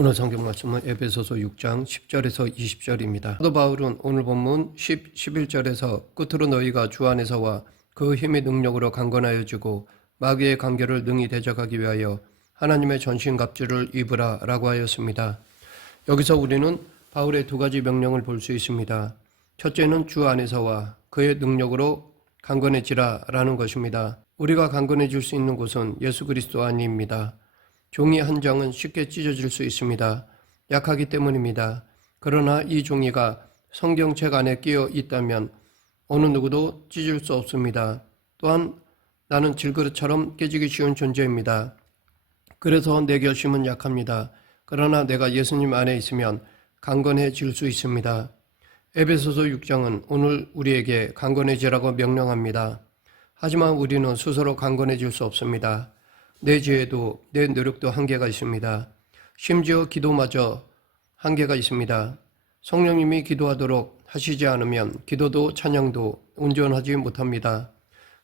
오늘 성경 말씀은 에베소서 6장 10절에서 20절입니다. 사도 바울은 오늘 본문 11절에서 끝으로 너희가 주 안에서와 그 힘의 능력으로 강건하여지고 마귀의 관계를 능히 대적하기 위하여 하나님의 전신갑주를 입으라 라고 하였습니다. 여기서 우리는 바울의 두 가지 명령을 볼 수 있습니다. 첫째는 주 안에서와 그의 능력으로 강건해지라 라는 것입니다. 우리가 강건해질 수 있는 곳은 예수 그리스도 안입니다. 종이 한 장은 쉽게 찢어질 수 있습니다. 약하기 때문입니다. 그러나 이 종이가 성경책 안에 끼어 있다면 어느 누구도 찢을 수 없습니다. 또한 나는 질그릇처럼 깨지기 쉬운 존재입니다. 그래서 내 결심은 약합니다. 그러나 내가 예수님 안에 있으면 강건해질 수 있습니다. 에베소서 6장은 오늘 우리에게 강건해지라고 명령합니다. 하지만 우리는 스스로 강건해질 수 없습니다. 내 지혜도 내 노력도 한계가 있습니다. 심지어 기도마저 한계가 있습니다. 성령님이 기도하도록 하시지 않으면 기도도 찬양도 온전하지 못합니다.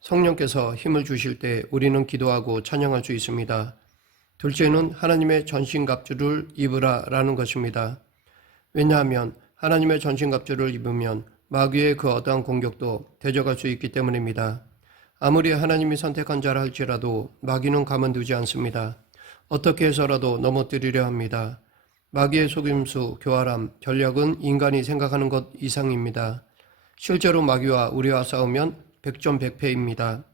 성령께서 힘을 주실 때 우리는 기도하고 찬양할 수 있습니다. 둘째는 하나님의 전신갑주를 입으라 라는 것입니다. 왜냐하면 하나님의 전신갑주를 입으면 마귀의 그 어떠한 공격도 대적할 수 있기 때문입니다. 아무리 하나님이 선택한 자라 할지라도 마귀는 가만두지 않습니다. 어떻게 해서라도 넘어뜨리려 합니다. 마귀의 속임수, 교활함, 전략은 인간이 생각하는 것 이상입니다. 실제로 마귀와 우리와 싸우면 백전백패입니다.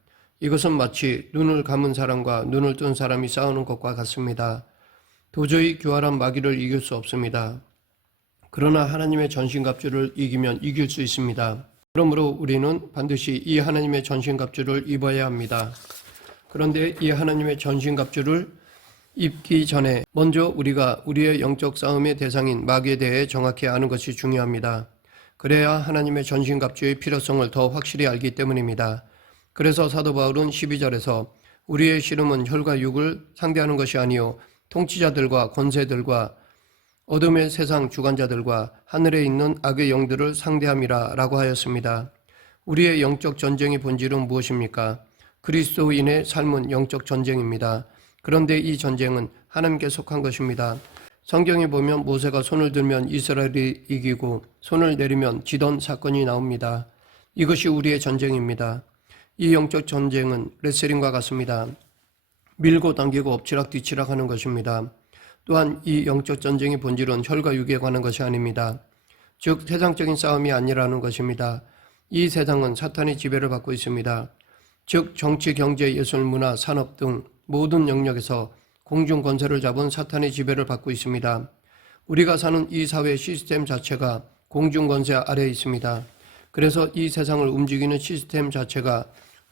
이것은 마치 눈을 감은 사람과 눈을 뜬 사람이 싸우는 것과 같습니다. 도저히 교활한 마귀를 이길 수 없습니다. 그러나 하나님의 전신갑주를 이기면 이길 수 있습니다. 그러므로 우리는 반드시 이 하나님의 전신갑주를 입어야 합니다. 그런데 이 하나님의 전신갑주를 입기 전에 먼저 우리가 우리의 영적 싸움의 대상인 마귀에 대해 정확히 아는 것이 중요합니다. 그래야 하나님의 전신갑주의 필요성을 더 확실히 알기 때문입니다. 그래서 사도 바울은 12절에서 우리의 씨름은 혈과 육을 상대하는 것이 아니요 통치자들과 권세들과 어둠의 세상 주관자들과 하늘에 있는 악의 영들을 상대함이라 라고 하였습니다. 우리의 영적 전쟁의 본질은 무엇입니까? 그리스도인의 삶은 영적 전쟁입니다. 그런데 이 전쟁은 하나님께 속한 것입니다. 성경에 보면 모세가 손을 들면 이스라엘이 이기고 손을 내리면 지던 사건이 나옵니다. 이것이 우리의 전쟁입니다. 이 영적 전쟁은 레슬링과 같습니다. 밀고 당기고 엎치락뒤치락 하는 것입니다. 또한 이 영적 전쟁의 본질은 혈과 육에 관한 것이 아닙니다. 즉 세상적인 싸움이 아니라는 것입니다. 이 세상은 사탄의 지배를 받고 있습니다. 즉 정치, 경제, 예술, 문화, 산업 등 모든 영역에서 공중 권세를 잡은 사탄의 지배를 받고 있습니다. 우리가 사는 이 사회 시스템 자체가 공중 권세 아래에 있습니다. 그래서 이 세상을 움직이는 시스템 자체가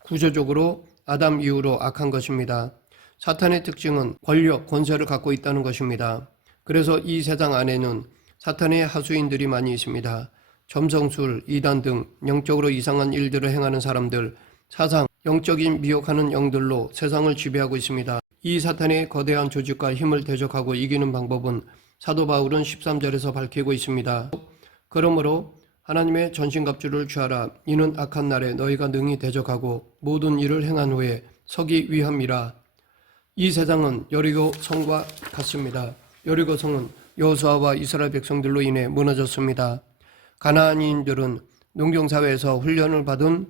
구조적으로 아담 이후로 악한 것입니다. 사탄의 특징은 권력, 권세를 갖고 있다는 것입니다. 그래서 이 세상 안에는 사탄의 하수인들이 많이 있습니다. 점성술, 이단 등 영적으로 이상한 일들을 행하는 사람들, 사상, 영적인 미혹하는 영들로 세상을 지배하고 있습니다. 이 사탄의 거대한 조직과 힘을 대적하고 이기는 방법은 사도 바울은 13절에서 밝히고 있습니다. 그러므로 하나님의 전신갑주를 취하라. 이는 악한 날에 너희가 능히 대적하고 모든 일을 행한 후에 서기 위함이라. 이 세상은 여리고 성과 같습니다. 여리고 성은 여호수아와 이스라엘 백성들로 인해 무너졌습니다. 가나안인들은 농경사회에서 훈련을 받은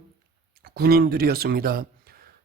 군인들이었습니다.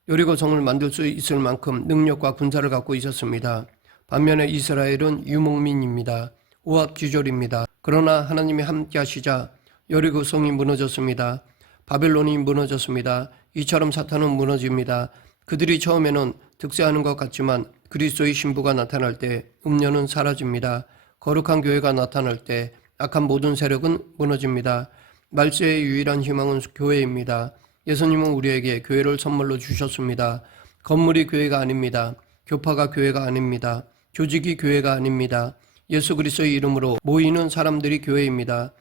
여리고 성을 만들 수 있을 만큼 능력과 군사를 갖고 있었습니다. 반면에 이스라엘은 유목민입니다. 오합지졸입니다. 그러나 하나님이 함께 하시자 여리고 성이 무너졌습니다. 바벨론이 무너졌습니다. 이처럼 사탄은 무너집니다. 그들이 처음에는 득세하는 것 같지만 그리스도의 신부가 나타날 때 음녀는 사라집니다. 거룩한 교회가 나타날 때 악한 모든 세력은 무너집니다. 말세의 유일한 희망은 교회입니다. 예수님은 우리에게 교회를 선물로 주셨습니다. 건물이 교회가 아닙니다. 교파가 교회가 아닙니다. 조직이 교회가 아닙니다. 예수 그리스도의 이름으로 모이는 사람들이 교회입니다.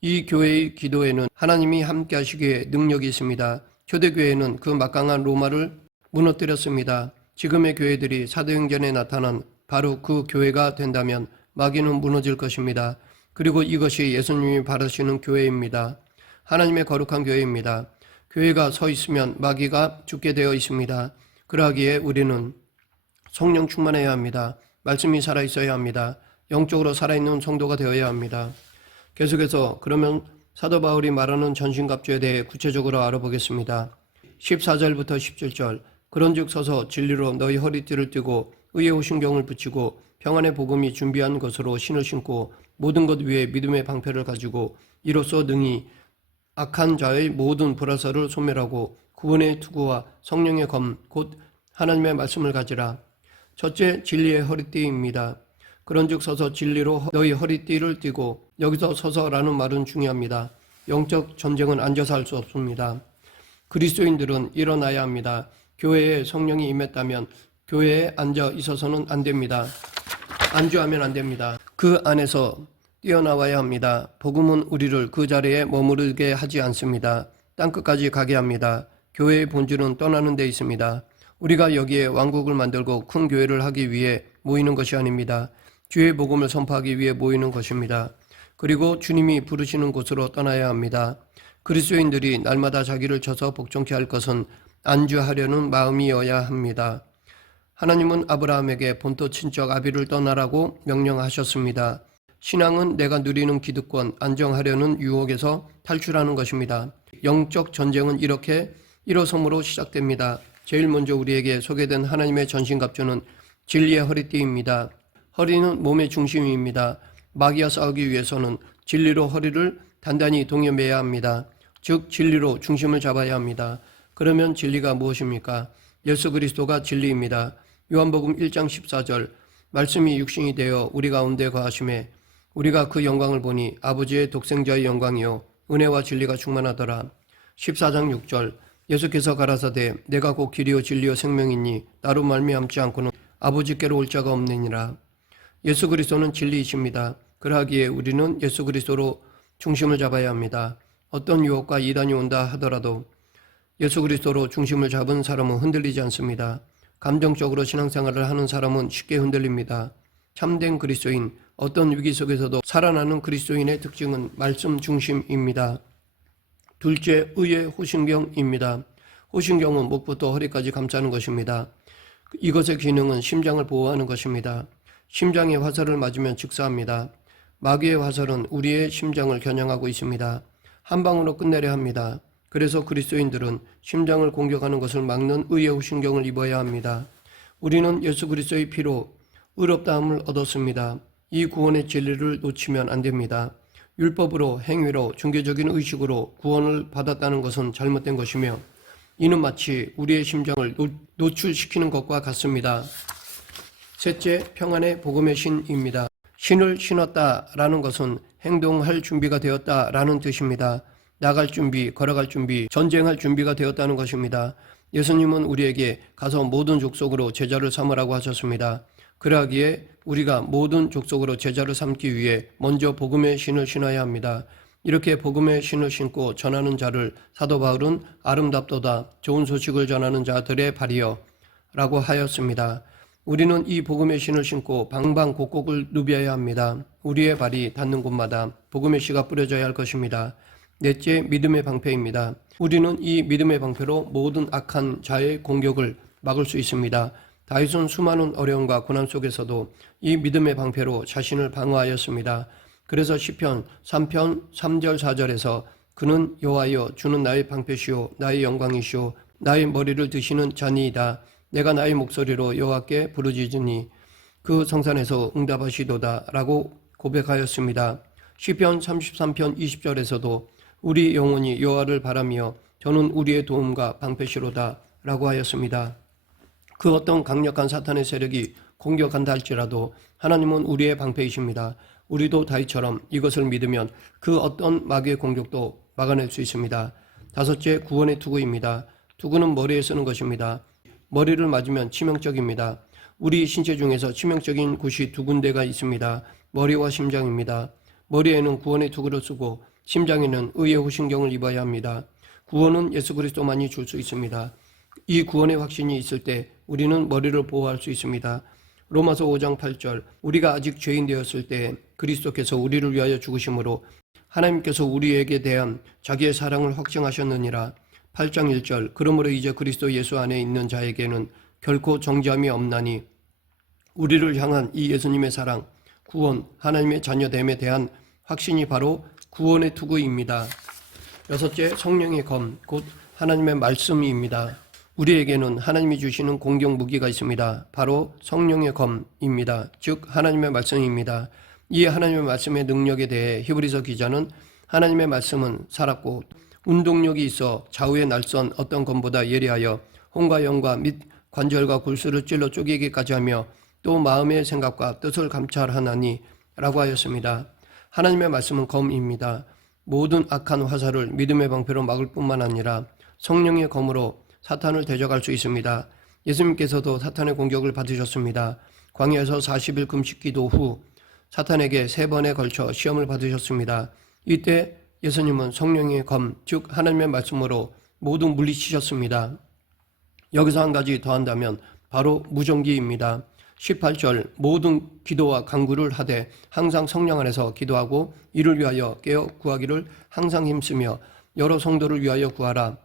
이 교회의 기도에는 하나님이 함께 하시기에 능력이 있습니다. 초대교회는 그 막강한 로마를 무너뜨렸습니다. 지금의 교회들이 사도행전에 나타난 바로 그 교회가 된다면 마귀는 무너질 것입니다. 그리고 이것이 예수님이 바라시는 교회입니다. 하나님의 거룩한 교회입니다. 교회가 서 있으면 마귀가 죽게 되어 있습니다. 그러하기에 우리는 성령 충만해야 합니다. 말씀이 살아있어야 합니다. 영적으로 살아있는 성도가 되어야 합니다. 계속해서 그러면 사도 바울이 말하는 전신갑주에 대해 구체적으로 알아보겠습니다. 14절부터 17절 그런즉 서서 진리로 너희 허리띠를 띠고 의의 호신경을 붙이고 평안의 복음이 준비한 것으로 신을 신고 모든 것 위에 믿음의 방패를 가지고 이로써 능히 악한 자의 모든 불화살을 소멸하고 구원의 투구와 성령의 검 곧 하나님의 말씀을 가지라. 첫째, 진리의 허리띠입니다. 그런즉 서서 진리로 너희 허리띠를 띠고, 여기서 서서라는 말은 중요합니다. 영적 전쟁은 앉아서 할 수 없습니다. 그리스도인들은 일어나야 합니다. 교회에 성령이 임했다면 교회에 앉아 있어서는 안 됩니다. 안주하면 안 됩니다. 그 안에서 뛰어나와야 합니다. 복음은 우리를 그 자리에 머무르게 하지 않습니다. 땅끝까지 가게 합니다. 교회의 본질은 떠나는 데 있습니다. 우리가 여기에 왕국을 만들고 큰 교회를 하기 위해 모이는 것이 아닙니다. 주의 복음을 선포하기 위해 모이는 것입니다. 그리고 주님이 부르시는 곳으로 떠나야 합니다. 그리스도인들이 날마다 자기를 쳐서 복종케 할 것은 안주하려는 마음이어야 합니다. 하나님은 아브라함에게 본토 친척 아비를 떠나라고 명령하셨습니다. 신앙은 내가 누리는 기득권, 안정하려는 유혹에서 탈출하는 것입니다. 영적 전쟁은 이렇게 일어섬으로 시작됩니다. 제일 먼저 우리에게 소개된 하나님의 전신갑주는 진리의 허리띠입니다. 허리는 몸의 중심입니다. 마귀와 싸우기 위해서는 진리로 허리를 단단히 동여매야 합니다. 즉 진리로 중심을 잡아야 합니다. 그러면 진리가 무엇입니까? 예수 그리스도가 진리입니다. 요한복음 1장 14절 말씀이 육신이 되어 우리 가운데 거하심에 우리가 그 영광을 보니 아버지의 독생자의 영광이요 은혜와 진리가 충만하더라. 14장 6절 예수께서 가라사대 내가 곧 길이요 진리요 생명이니 나로 말미암지 않고는 아버지께로 올 자가 없느니라. 예수 그리스도는 진리이십니다. 그러하기에 우리는 예수 그리스도로 중심을 잡아야 합니다. 어떤 유혹과 이단이 온다 하더라도 예수 그리스도로 중심을 잡은 사람은 흔들리지 않습니다. 감정적으로 신앙생활을 하는 사람은 쉽게 흔들립니다. 참된 그리스도인, 어떤 위기 속에서도 살아나는 그리스도인의 특징은 말씀 중심입니다. 둘째, 의의 호신경입니다. 호신경은 목부터 허리까지 감싸는 것입니다. 이것의 기능은 심장을 보호하는 것입니다. 심장에 화살을 맞으면 즉사합니다. 마귀의 화살은 우리의 심장을 겨냥하고 있습니다. 한 방으로 끝내려 합니다. 그래서 그리스도인들은 심장을 공격하는 것을 막는 의의 호신경을 입어야 합니다. 우리는 예수 그리스도의 피로 의롭다함을 얻었습니다. 이 구원의 진리를 놓치면 안 됩니다. 율법으로, 행위로, 종교적인 의식으로 구원을 받았다는 것은 잘못된 것이며 이는 마치 우리의 심장을 노출시키는 것과 같습니다. 셋째, 평안의 복음의 신입니다. 신을 신었다라는 것은 행동할 준비가 되었다라는 뜻입니다. 나갈 준비, 걸어갈 준비, 전쟁할 준비가 되었다는 것입니다. 예수님은 우리에게 가서 모든 족속으로 제자를 삼으라고 하셨습니다. 그러하기에 우리가 모든 족속으로 제자를 삼기 위해 먼저 복음의 신을 신어야 합니다. 이렇게 복음의 신을 신고 전하는 자를 사도 바울은 아름답도다 좋은 소식을 전하는 자들의 발이여 라고 하였습니다. 우리는 이 복음의 신을 신고 방방곡곡을 누벼야 합니다. 우리의 발이 닿는 곳마다 복음의 씨가 뿌려져야 할 것입니다. 넷째, 믿음의 방패입니다. 우리는 이 믿음의 방패로 모든 악한 자의 공격을 막을 수 있습니다. 다윗은 수많은 어려움과 고난 속에서도 이 믿음의 방패로 자신을 방어하였습니다. 그래서 시편 3편 3절 4절에서 그는 여호와여 주는 나의 방패시오 나의 영광이시오 나의 머리를 드시는 자니이다. 내가 나의 목소리로 여호와께 부르짖으니 그 성산에서 응답하시도다 라고 고백하였습니다. 시편 33편 20절에서도 우리 영혼이 여호와를 바라며 저는 우리의 도움과 방패시로다 라고 하였습니다. 그 어떤 강력한 사탄의 세력이 공격한다 할지라도 하나님은 우리의 방패이십니다. 우리도 다윗처럼 이것을 믿으면 그 어떤 마귀의 공격도 막아낼 수 있습니다. 다섯째, 구원의 투구입니다. 투구는 머리에 쓰는 것입니다. 머리를 맞으면 치명적입니다. 우리 신체 중에서 치명적인 곳이 두 군데가 있습니다. 머리와 심장입니다. 머리에는 구원의 투구를 쓰고 심장에는 의의 호신경을 입어야 합니다. 구원은 예수 그리스도만이 줄 수 있습니다. 이 구원의 확신이 있을 때 우리는 머리를 보호할 수 있습니다. 로마서 5장 8절 우리가 아직 죄인 되었을 때 그리스도께서 우리를 위하여 죽으심으로 하나님께서 우리에게 대한 자기의 사랑을 확증하셨느니라. 8장 1절 그러므로 이제 그리스도 예수 안에 있는 자에게는 결코 정죄함이 없나니 우리를 향한 이 예수님의 사랑 구원, 하나님의 자녀됨에 대한 확신이 바로 구원의 투구입니다. 여섯째, 성령의 검, 곧 하나님의 말씀입니다. 우리에게는 하나님이 주시는 공격 무기가 있습니다. 바로 성령의 검입니다. 즉 하나님의 말씀입니다. 이 하나님의 말씀의 능력에 대해 히브리서 기자는 하나님의 말씀은 살았고 운동력이 있어 좌우의 날선 어떤 검보다 예리하여 혼과 영과 및 관절과 골수를 찔러 쪼개기까지 하며 또 마음의 생각과 뜻을 감찰하나니 라고 하였습니다. 하나님의 말씀은 검입니다. 모든 악한 화살을 믿음의 방패로 막을 뿐만 아니라 성령의 검으로 사탄을 대적할 수 있습니다. 예수님께서도 사탄의 공격을 받으셨습니다. 광야에서 40일 금식 기도 후 사탄에게 3번에 걸쳐 시험을 받으셨습니다. 이때 예수님은 성령의 검, 즉 하나님의 말씀으로 모두 물리치셨습니다. 여기서 한 가지 더한다면 바로 무전기입니다. 18절 모든 기도와 간구를 하되 항상 성령 안에서 기도하고 이를 위하여 깨어 구하기를 항상 힘쓰며 여러 성도를 위하여 구하라.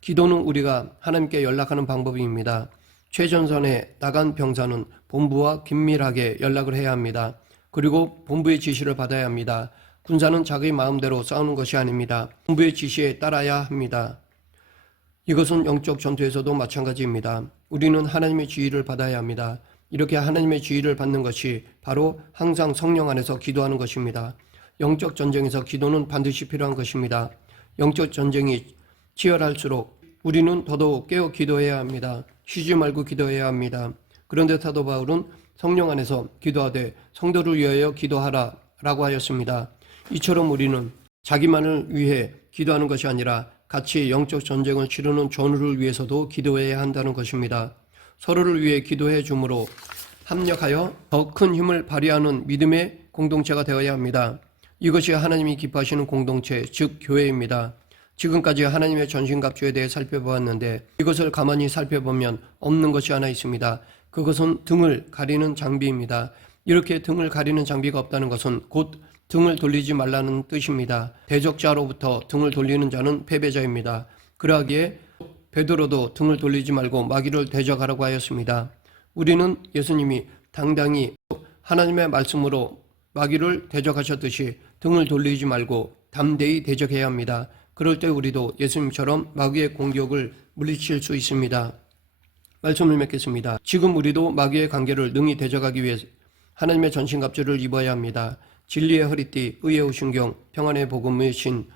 기도는 우리가 하나님께 연락하는 방법입니다. 최전선에 나간 병사는 본부와 긴밀하게 연락을 해야 합니다. 그리고 본부의 지시를 받아야 합니다. 군사는 자기 마음대로 싸우는 것이 아닙니다. 본부의 지시에 따라야 합니다. 이것은 영적 전투에서도 마찬가지입니다. 우리는 하나님의 지휘를 받아야 합니다. 이렇게 하나님의 지휘를 받는 것이 바로 항상 성령 안에서 기도하는 것입니다. 영적 전쟁에서 기도는 반드시 필요한 것입니다. 영적 전쟁이 치열할수록 우리는 더더욱 깨어 기도해야 합니다. 쉬지 말고 기도해야 합니다. 그런데 사도 바울은 성령 안에서 기도하되 성도를 위하여 기도하라 라고 하였습니다. 이처럼 우리는 자기만을 위해 기도하는 것이 아니라 같이 영적 전쟁을 치르는 전우를 위해서도 기도해야 한다는 것입니다. 서로를 위해 기도해 주므로 합력하여 더 큰 힘을 발휘하는 믿음의 공동체가 되어야 합니다. 이것이 하나님이 기뻐하시는 공동체, 즉 교회입니다. 지금까지 하나님의 전신갑주에 대해 살펴보았는데 이것을 가만히 살펴보면 없는 것이 하나 있습니다. 그것은 등을 가리는 장비입니다. 이렇게 등을 가리는 장비가 없다는 것은 곧 등을 돌리지 말라는 뜻입니다. 대적자로부터 등을 돌리는 자는 패배자입니다. 그러하기에 베드로도 등을 돌리지 말고 마귀를 대적하라고 하였습니다. 우리는 예수님이 당당히 하나님의 말씀으로 마귀를 대적하셨듯이 등을 돌리지 말고 담대히 대적해야 합니다. 그럴 때 우리도 예수님처럼 마귀의 공격을 물리칠 수 있습니다. 말씀을 맺겠습니다. 지금 우리도 마귀의 관계를 능히 대적하기 위해 하나님의 전신갑주를 입어야 합니다. 진리의 허리띠, 의의 오순경, 평안의 복음의 신,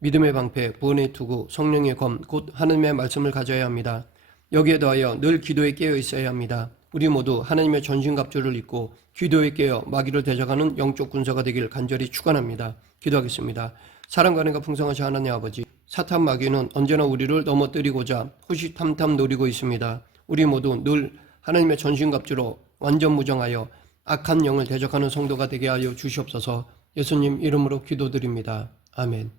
믿음의 방패, 구원의 투구, 성령의 검, 곧 하나님의 말씀을 가져야 합니다. 여기에 더하여 늘 기도에 깨어 있어야 합니다. 우리 모두 하나님의 전신갑주를 입고 기도에 깨어 마귀를 대적하는 영적 군사가 되길 간절히 축원합니다. 기도하겠습니다. 사랑과 은혜가 풍성하신 하나님 아버지, 사탄 마귀는 언제나 우리를 넘어뜨리고자 호시탐탐 노리고 있습니다. 우리 모두 늘 하나님의 전신갑주로 완전 무정하여 악한 영을 대적하는 성도가 되게 하여 주시옵소서. 예수님 이름으로 기도드립니다. 아멘.